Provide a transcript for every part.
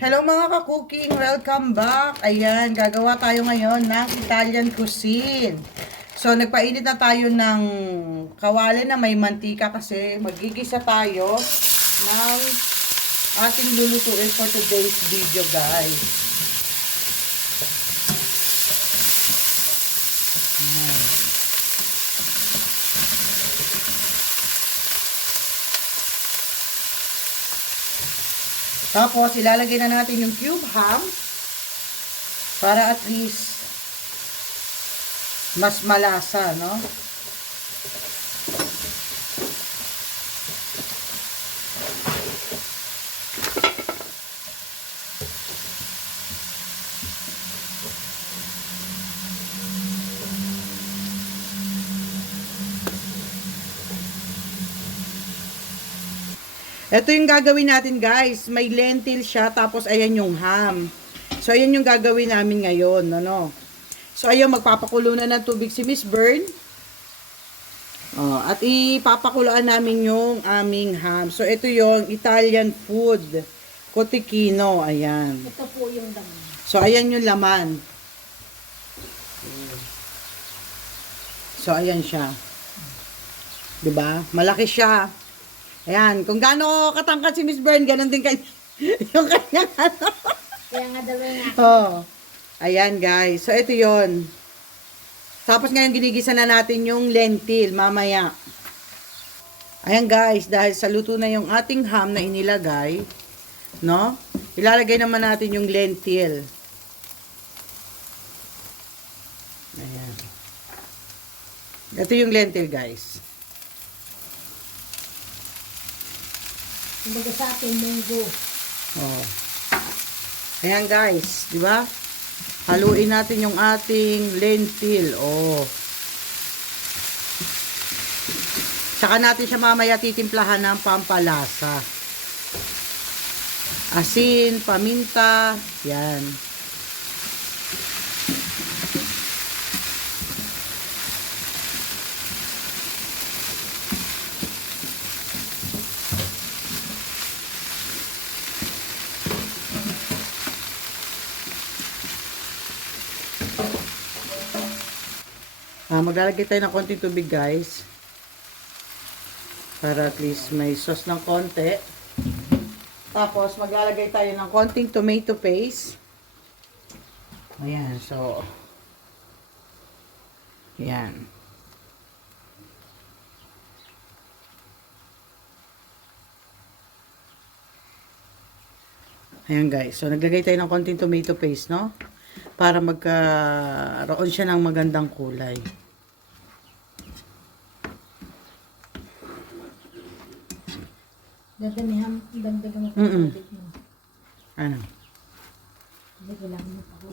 Hello mga ka-cooking! Welcome back! Ayan, gagawa tayo ngayon ng Italian cuisine. So, nagpainit na tayo ng kawali na may mantika kasi magigisa tayo ng ating lulutuin for today's video, guys. Tapos, ilalagay na natin yung cube ham para at least mas malasa, no? Ito yung gagawin natin, guys. May lentil siya, tapos ayan yung ham. So, ayan yung gagawin namin ngayon, no? So, ayan, magpapakulo na ng tubig si Miss Bern. Oh, at ipapakuluan namin yung aming ham. So, ito yung Italian food. Cotechino, ayan. Ito po yung laman. So, ayan yung laman. So, ayan siya. 'Di ba? Malaki siya. Ayan, kung gaano katangkad si Miss Bern, ganun din kanya. Yung kanyang ano. Kaya nga dalawa nga. Oh. Ayan, guys. So, ito yon. Tapos ngayon, ginigisa na natin yung lentil mamaya. Ayan, guys. Dahil sa luto na yung ating ham na inilagay, no? Ilalagay naman natin yung lentil. Ayan. Ito yung lentil, guys. Kumbaga sa atin, munggo. Oh. Ayan, guys, 'di ba? Haluin natin yung ating lentil. Oh. Saka natin siya mamaya titimplahan ng pampalasa. Asin, paminta, 'yan. Maglalagay tayo ng konting tubig, guys. Para at least may sauce ng konti. Tapos, maglalagay tayo ng konting tomato paste. Ayan, so. Ayan. Ayan, guys. So, naglagay tayo ng konting tomato paste, no? Para magkaroon siya ng magandang kulay. Dadamihan, dagdagan mo pa Mm-mm. tubig mo. Ano? Hindi, kailangan mo pa ko.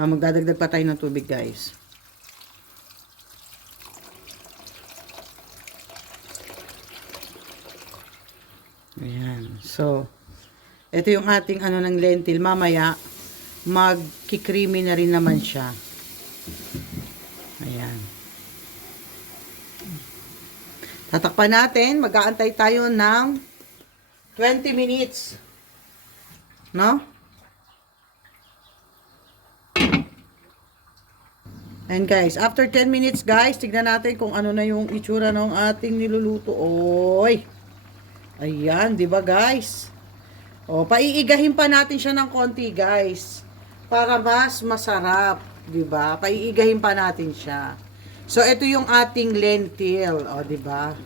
Magdadagdag pa tayo ng tubig, guys. Ayan. So, ito yung ating ano ng lentil. Mamaya, magki-creamy na rin naman siya. Ayan. Tatakpan natin. Mag-aantay tayo ng 20 minutes. No? And guys, after 10 minutes, guys, tignan natin kung ano na yung itsura ng ating niluluto. Oy! Ayan, di ba, guys? O, paiigahin pa natin siya ng konti, guys. Para mas masarap, di ba? Paiigahin pa natin siya. So, ito yung ating lentil, o, di ba?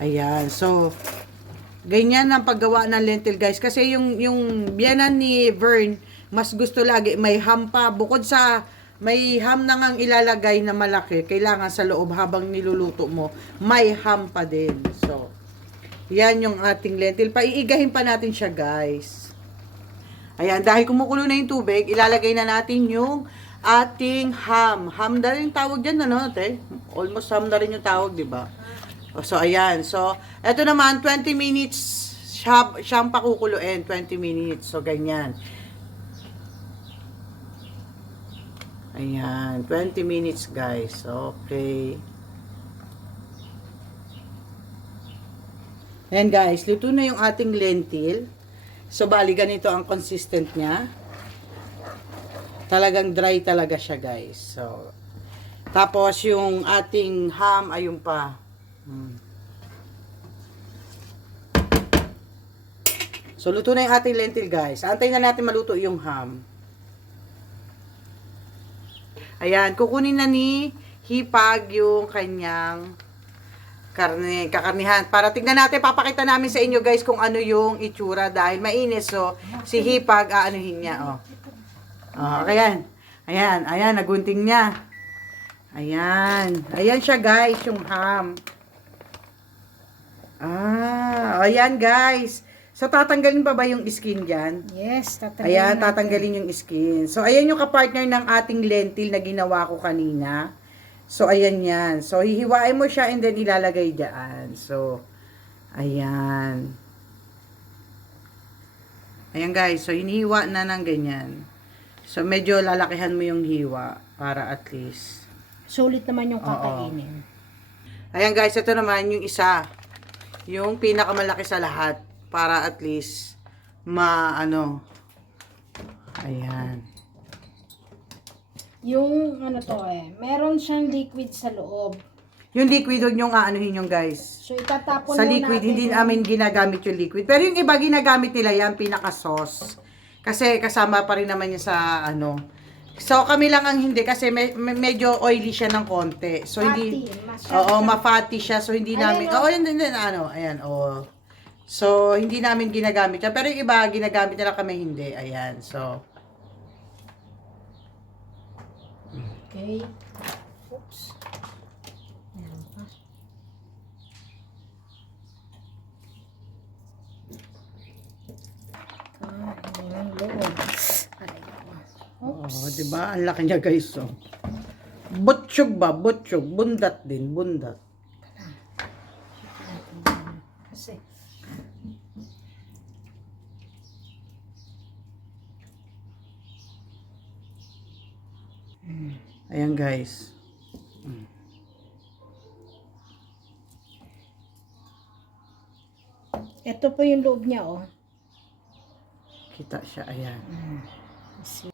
Ayan. So, ganyan ang paggawa ng lentil, guys. Kasi yung biyanan ni Vern, mas gusto lagi may ham pa. Bukod sa may ham na ngang ilalagay na malaki, kailangan sa loob habang niluluto mo, may ham pa din. So, yan yung ating lentil. Paiigahin pa natin siya, guys. Ayan, dahil kumukulo na yung tubig, ilalagay na natin yung ating ham. Ham na rin tawag dyan, ano, te? Almost ham na rin yung tawag, di ba? So, ayan. So, eto naman, 20 minutes siyang pakukuluin. 20 minutes. So, ganyan. Ayan. 20 minutes, guys. Okay. Ayan guys, luto na yung ating lentil. So, bali, ganito ang consistent niya. Talagang dry talaga siya, guys. So, tapos, yung ating ham, ayun pa. So, luto na yung ating lentil, guys. Antayin na natin maluto yung ham. Ayan, kukunin na ni Hipag yung kanyang kakarnihan. Para tignan natin, papakita namin sa inyo guys kung ano yung itsura dahil mainis. So, si Hipag, aanuhin niya. Oh. Ayan. Ayan, nagunting niya. Ayan. Ayan siya guys, yung ham. Ayan guys. So, tatanggalin pa ba yung skin dyan? Yes, tatanggalin Ayan, natin. tatanggalin yung skin. So, ayan yung kapartner ng ating lentil na ginawa ko kanina. So, ayan yan. So, hihiwain mo siya and then ilalagay dyan. So, ayan. Ayan guys. So, hinihiwa na ng ganyan. So, medyo lalakihan mo yung hiwa para at least. Sulit naman yung kakainin. Ayan guys, ito naman yung isa. Yung pinakamalaki sa lahat. Para at least, ayan. Yung meron siyang liquid sa loob. Yung liquid, huwag nyong aanuhin yung guys. So, itatapon Sa muna liquid, natin hindi yung- namin ginagamit yung liquid. Pero yung iba, ginagamit nila yan, pinaka-sauce. Kasi kasama pa rin naman yan sa, So, kami lang ang hindi kasi medyo oily siya ng konti. So, hindi, ma-fatty siya. So, hindi namin, ayan, So, hindi namin ginagamit yan. Pero yung iba, ginagamit nila kami hindi. Ayan, so. Okay. Oops. Ayan pa. Ayan yung loob. Oh, di ba? Ang laki niya, guys. So. Butchog ba? Butchog. Bundat din. Bundat. Kasi, Ayan, guys. ito po yung loob niya, oh. Kita siya. Ayan. See?